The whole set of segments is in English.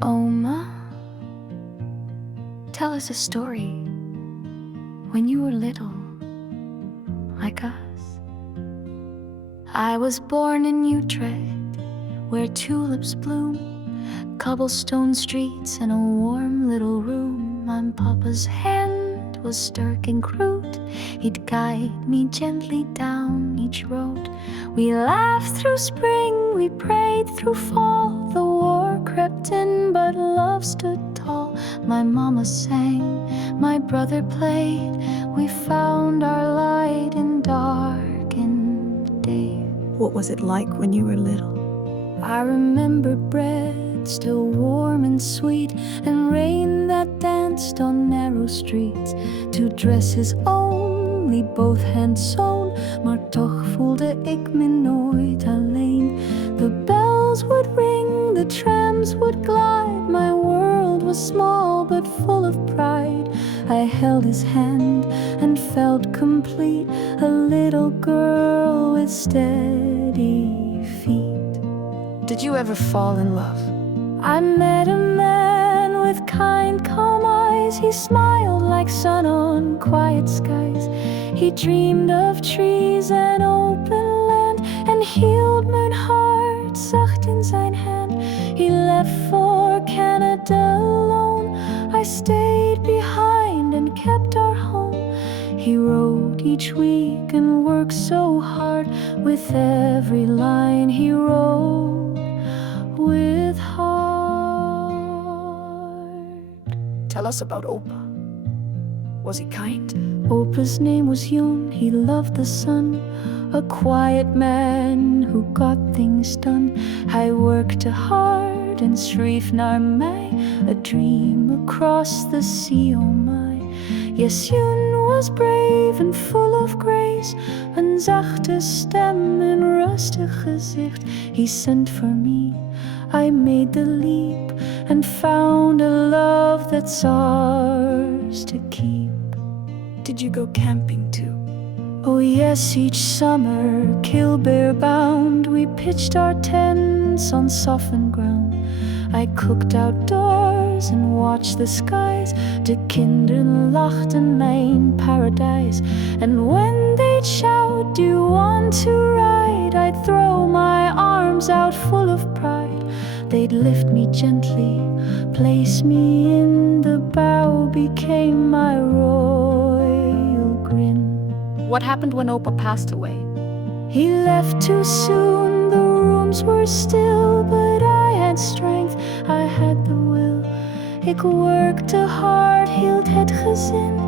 Oma, tell us a story when you were little, like us. I was born in Utrecht, where tulips bloom, cobblestone streets and a warm little room. My papa's hand was stark and crude. He'd guide me gently down each road. We laughed through spring, we prayed through fall. The war crept in, but love stood tall. My mama sang, my brother played. We found our light in darkened days. What was it like when you were little? I remember bread still warm and sweet, and rain that danced on narrow streets. Two dresses only, both hands sewn, maar toch voelde ik me nooit alleen. The bells would ring, the trams would glide. My world was small but full of pride. I held his hand and felt complete, a little girl with steady feet. Did you ever fall in love? I met a man with kind, calm eyes. He smiled like sun on quiet skies. He dreamed of trees and open land, and hield mijn hart zacht in zijn hand. He left for Canada alone. I stayed behind and kept our home. He wrote each week and worked so hard. With every line he wrote with heart. Tell us about Opa. Was he kind? Opa's name was Jon, he loved the sun. A quiet man who got things done. Hij workte hard en schreef naar mij, a dream across the sea, oh my. Yes, Jon was brave and full of grace, een zachte stem en rustig gezicht. He sent for me, I made the leap, and found a love that's ours to keep. Did you go camping too? Oh yes, each summer, Kilbear bound, we pitched our tents on softened ground. I cooked outdoors and watched the skies. De kinderen lachten mijn paradise. And when they'd shout, do you want to ride? I'd throw my arms out full of pride. They'd lift me gently, place me in the bow, became my royal grin. What happened when Opa passed away? He left too soon, the rooms were still, but I had strength, I had the will. Ik workte hard, hield het gezin,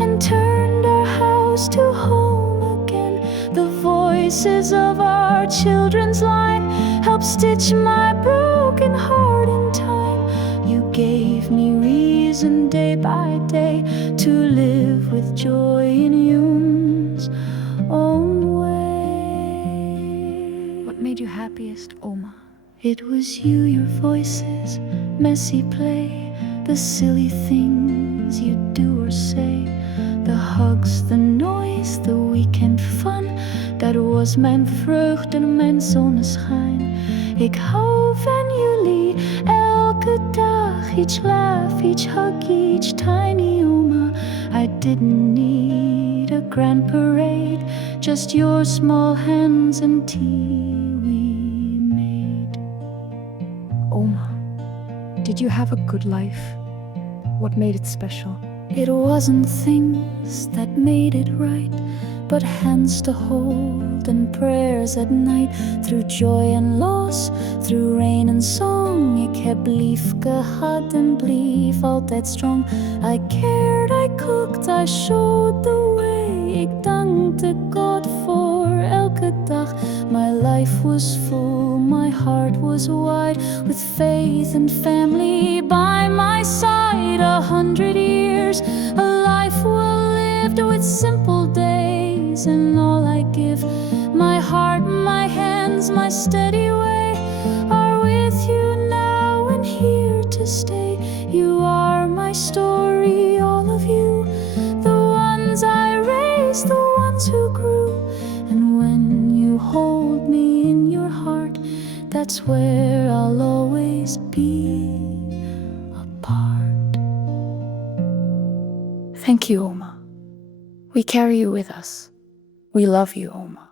and turned our house to home again. The voices of our children's line helped stitch my broken heart in time. You gave me reason day by day to live with joy in Jon's own way. What made you happiest, Oma? It was you, your voices, messy play, the silly things you do or say, the hugs, the noise, the weekend fun. Dat was mijn vreugde, mijn zonneschijn. Ik hou van jullie, elke dag. Each laugh, each hug, each tiny Oma. I didn't need a grand parade, just your small hands and tea we made. Oma, did you have a good life? What made it special? It wasn't things that made it right, but hands to hold and prayers at night. Through joy and loss, through rain and song. Ik heb lief gehad en bleef altijd strong. I cared, I cooked, I showed the way. Ik dankte God voor elke dag. My life was full, my heart was wide, with faith and family by my side. 100 years, a life well lived with simple days. And all I give, my heart, my hands, my steady way, are with you now and here to stay. You are my story, all of you, the ones I the ones who grew. And when you hold me in your heart, that's where I'll always be, apart. Thank you, Oma. We carry you with us. We love you, Oma.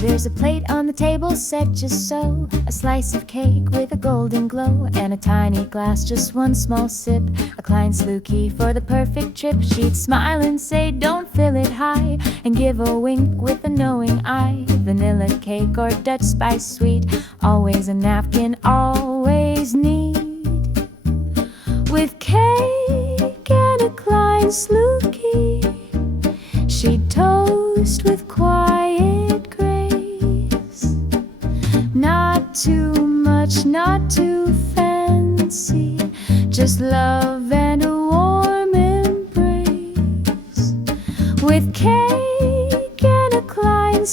There's a plate on the table set just so, a slice of cake with a golden glow, and a tiny glass, just one small sip, a Klein key for the perfect trip. She'd smile and say, don't fill it high, and give a wink with a knowing eye. Vanilla cake or Dutch spice sweet, always a napkin, always neat. With cake and a Klein key, she'd toast with quiet grace. Not too much, not too fancy, just love and a warm embrace. With cake and a Klein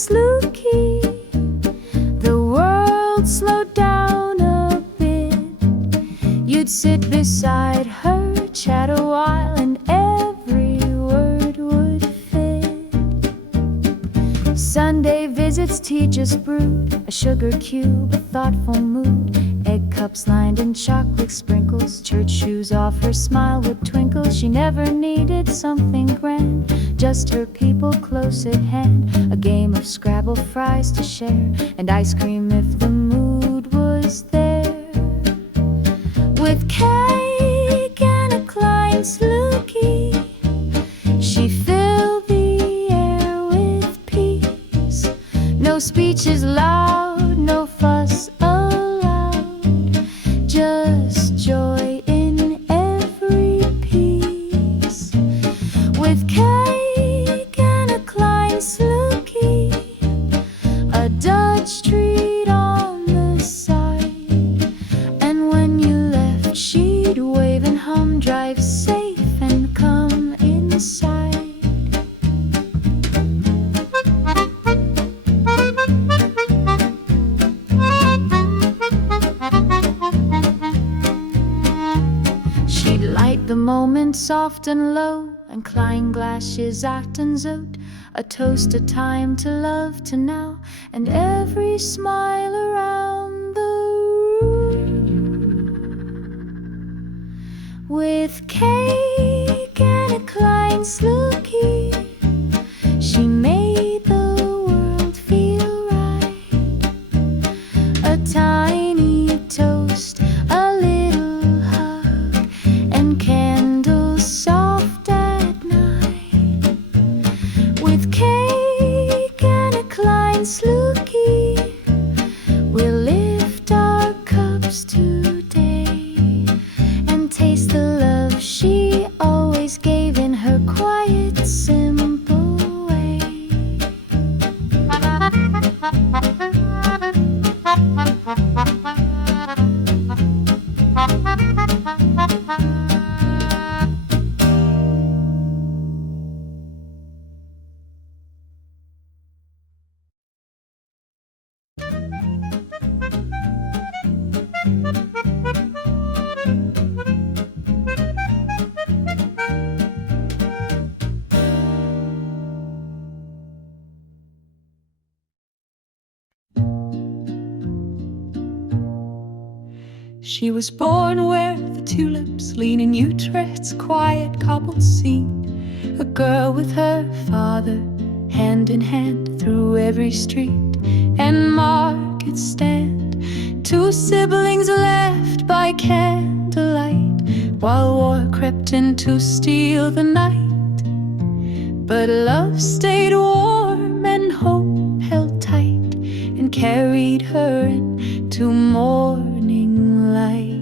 key, the world slowed down a bit. You'd sit beside her, chat a while, and every word would fit. Sunday visits, tea just brewed, a sugar cube, a thoughtful mood, egg cups lined in chocolate sprinkles, church shoes off, her smile would twinkle. She never needed something grand, just her people close at hand, a game of Scrabble, fries to share, and ice cream if the mood was there. With cake and a Klein key, she filled the air with peace. No speeches loud, no fuss allowed, just joy in every piece. With cake and a Klein key, a Dutch treat on the side, and when you left she'd wave and hum, drive safe and come inside. She'd light the moment soft and low, and Klein glasses achten zout, a toast, a time to love, to now, and every smile around the room. With cake and a Klein key, she made the world feel right. A tiny toast, a little hug, and candles soft at night. With cake and a Klein key, we'll lift our cups today and taste the love she always gave in her quiet, simple way. She was born where the tulips lean in Utrecht's quiet cobbled scene, a girl with her father, hand in hand through every street and market stand. Two siblings left by candlelight while war crept in to steal the night. But love stayed warm and hope held tight and carried her into morning light.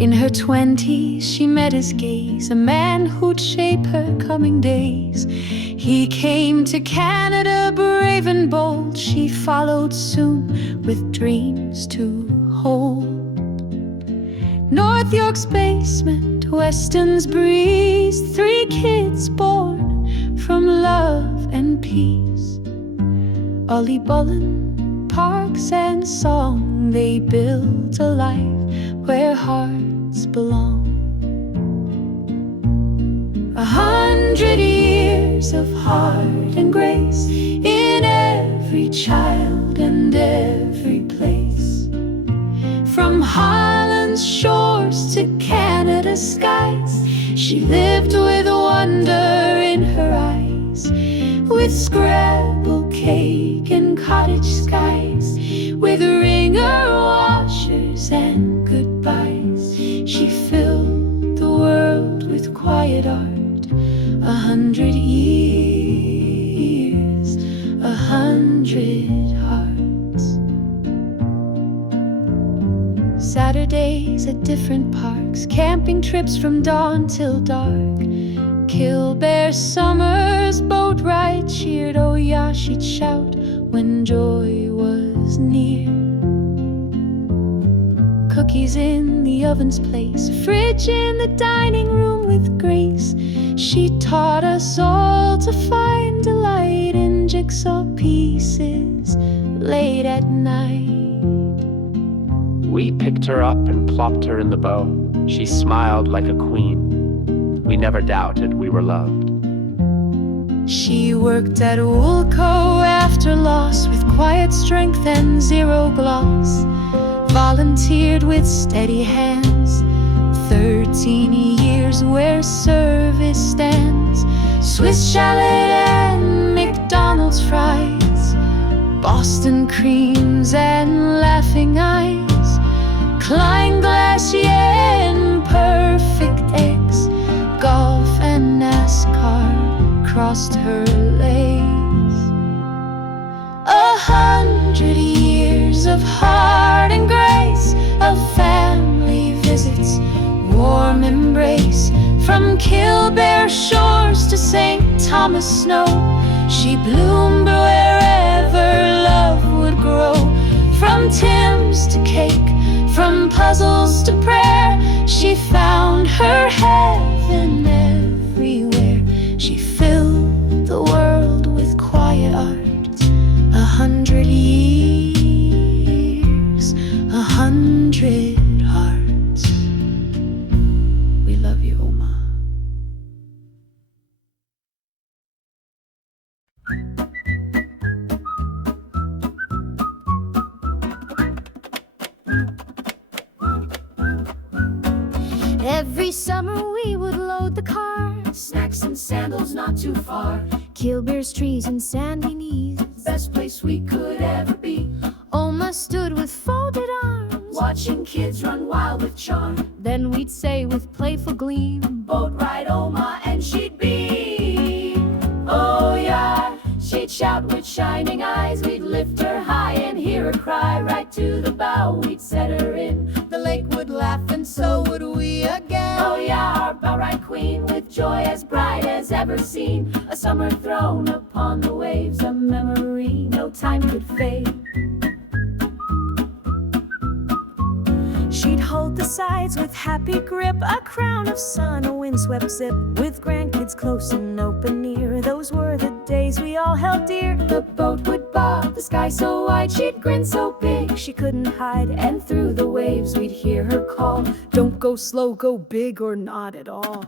In her 20s she met his gaze, a man who'd shape her coming days. He came to Canada brave and bold, she followed soon with dreams to hold. North York's basement, Weston's breeze, 3 kids born from love and peace. Ollie Bullen, parks and song, they built a life where hearts belong. 100 years of heart and grace in every child and every place. From Highland's shores to Canada's skies, she lived with wonder in her eyes. With scrabble cake and cottage skies, with ringer washers and goodbyes, she filled the world with quiet art. 100 years, 100 hearts. Saturdays at different parks, camping trips from dawn till dark. Killbear summers, boat ride cheered, oh yeah, she'd shout when joy was near. Cookies in the oven's place, fridge in the dining room with grace. She taught us all to find delight in jigsaw pieces late at night. We picked her up and plopped her in the bow. She smiled like a queen. We never doubted we were loved. She worked at Woolco after loss, with quiet strength and zero gloss. Volunteered with steady hands, 13 years where service stands. Swiss chalet and McDonald's fries, Boston creams and laughing eyes, Klein glacier and perfect eggs. Golf and NASCAR crossed her legs. 100 years of heart and grace, of family visits, warm embrace. From Killbear shores to St. Thomas snow, she bloomed wherever love would grow. From Tim's to cake, from puzzles to prayer, she found her heaven everywhere. She filled the world with quiet art. 100 years, 100 hearts. We love you, Oma. Every summer we would load the car, Snacks and sandals not too far. Killbear's trees and sandy knees. Best place we could ever be. Oma stood with folded arms, Watching kids run wild with charm. then we'd say with playful gleam, Boat ride Oma and she'd beam. Oh yeah, she'd shout with shining eyes. We'd lift her high and hear her cry. Right to the bow we'd set her in. The lake would laugh and so would we again. Oh yeah, our bow ride queen, with joy as bright as ever seen. A summer thrown upon the waves, a memory no time could fade. She'd hold the sides with happy grip, a crown of sun, a windswept zip. With grandkids close and open near, those were the days we all held dear. The boat would bob, the sky so wide, she'd grin so big She couldn't hide, and through the waves we'd hear her call. Don't go slow, go big or not at all.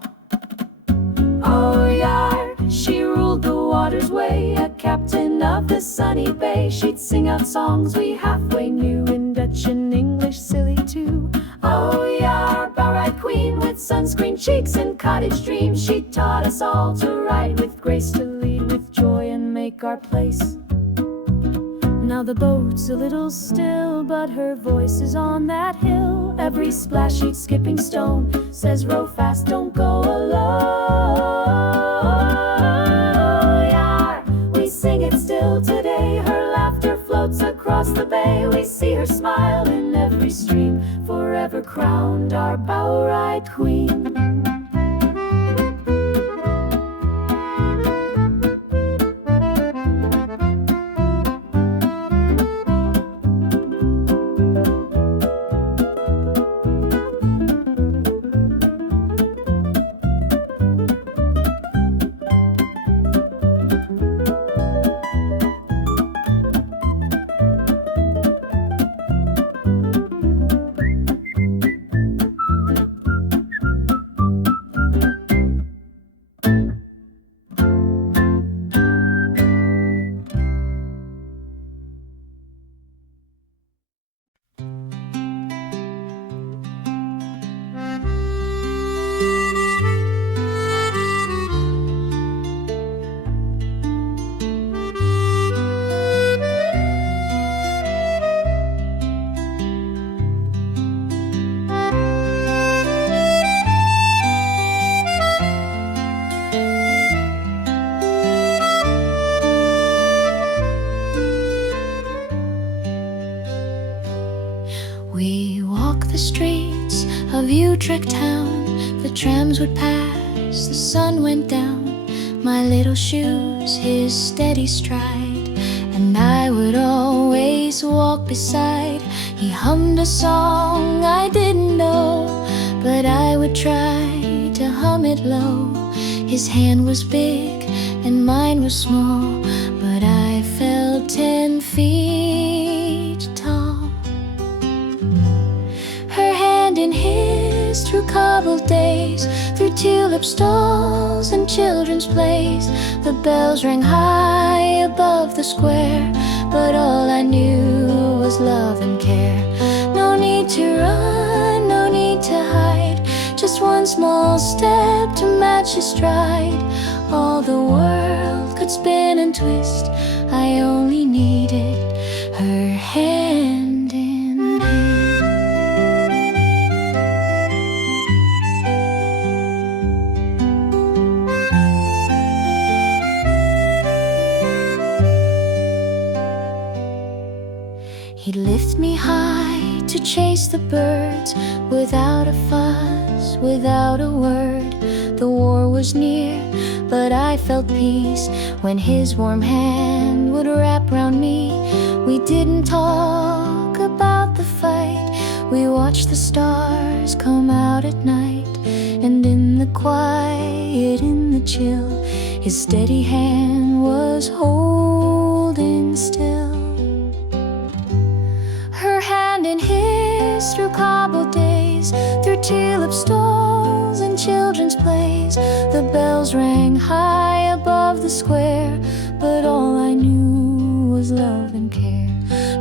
Oh yeah, she ruled the water's way, a captain of the sunny bay. She'd sing out songs we halfway knew, in Dutch and English silly too. Oh yeah, our bow ride queen, with sunscreen cheeks and cottage dreams. She taught us all to ride with grace, to lead with joy and make our place. Now the boat's a little still, but her voice is on that hill. Every splash she'd skipping stone says row fast, don't go alone. Yeah, we sing it still today. Her laughter floats across the bay. We see her smile in every stream, forever crowned our bow ride queen. of Utrecht town, the trams would pass, the sun went down. My little shoes, his steady stride, and I would always walk beside. He hummed a song I didn't know, but I would try to hum it low. His hand was big and mine was small, but I felt 10 feet tall. Her hand in his through cobbled days, through tulip stalls and children's plays. The bells rang high above the square, but all I knew was love and care. No need to run, no need to hide, just one small step to match his stride. All the world could spin and twist, I only needed her hand in hand. He'd lift me high to chase the birds, without a fuss, without a word. The war was near, but I felt peace when his warm hand would wrap round me. We didn't talk about the fight, we watched the stars come out at night. And in the quiet, in the chill, his steady hand was holding still. Her hand in his through cobbled days, through tulip stalls and children's plays. The bells rang high above the square, but all I knew was love and care.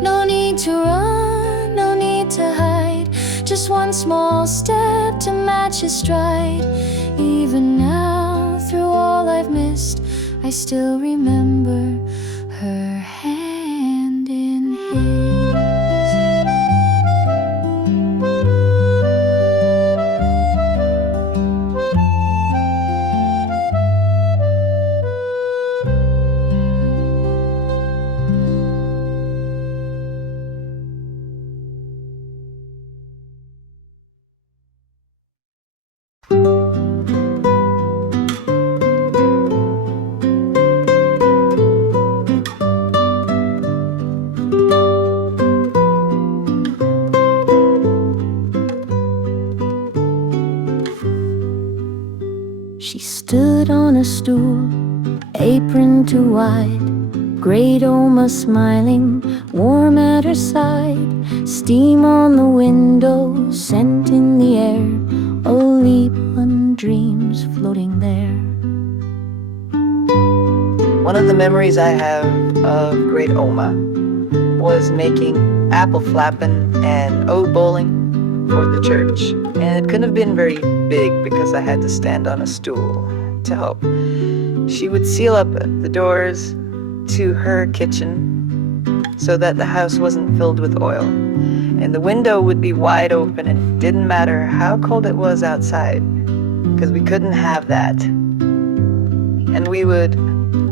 No need to run, no need to hide, just one small step to match his stride. Even now, through all I've missed, I still remember her hand in his. She stood on a stool, apron too wide, great Oma smiling, warm at her side. Steam on the window, scent in the air, Olympian dreams floating there. One of the memories I have of Great Oma was making apple flapping and oat bowling for the church. And it couldn't have been very big because I had to stand on a stool to help. She would seal up the doors to her kitchen so that the house wasn't filled with oil. And the window would be wide open, and it didn't matter how cold it was outside, because we couldn't have that. And we would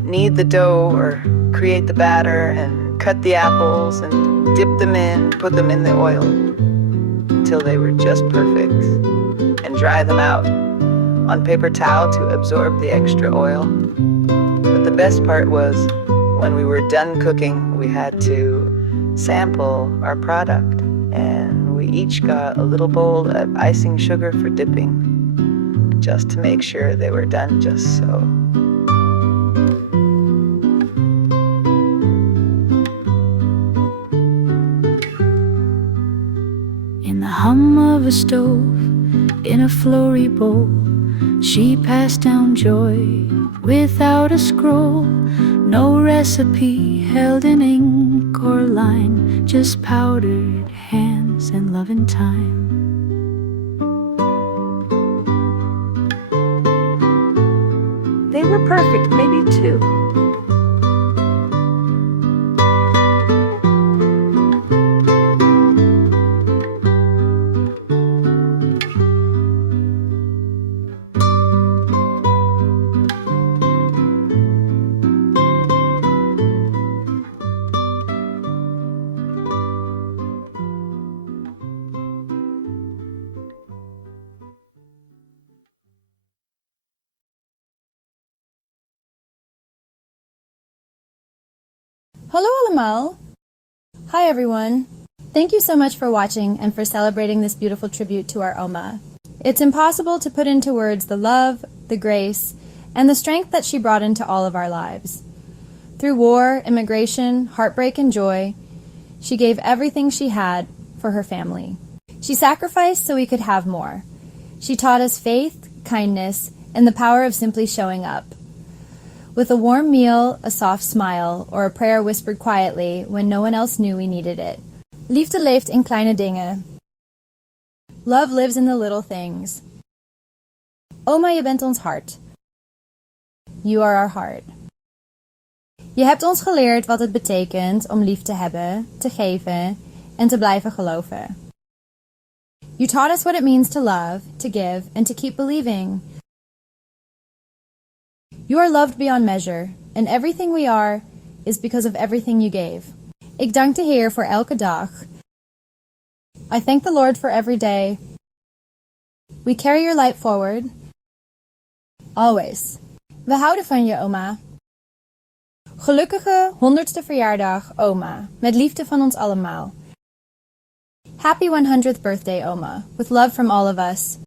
knead the dough or create the batter and cut the apples and dip them in, put them in the oil until they were just perfect, and dry them out on paper towel to absorb the extra oil. But the best part was when we were done cooking, we had to sample our product, and we each got a little bowl of icing sugar for dipping, just to make sure they were done just so. In the hum of a stove, in a flowery bowl, she passed down joy without a scroll. No recipe held in ink or line, just powdered hands and love and time. They were perfect, maybe two. Hallo allemaal! Hi everyone! Thank you so much for watching and for celebrating this beautiful tribute to our Oma. It's impossible to put into words the love, the grace, and the strength that she brought into all of our lives. Through war, immigration, heartbreak, and joy, she gave everything she had for her family. She sacrificed so we could have more. She taught us faith, kindness, and the power of simply showing up. With a warm meal, a soft smile, or a prayer whispered quietly when no one else knew we needed it. Liefde, leeft in kleine dingen. Love lives in the little things. Oma, je bent ons hart. You are our heart. Je hebt ons geleerd wat het betekent om lief te hebben, te geven en te blijven geloven. You taught us what it means to love, to give, and to keep believing. You are loved beyond measure, and everything we are is because of everything you gave. Ik dank de Heer voor elke dag. I thank the Lord for every day. We carry your light forward. Always. We houden van je, oma. Gelukkige 100ste verjaardag, oma. Met liefde van ons allemaal. Happy 100th birthday, oma. With love from all of us.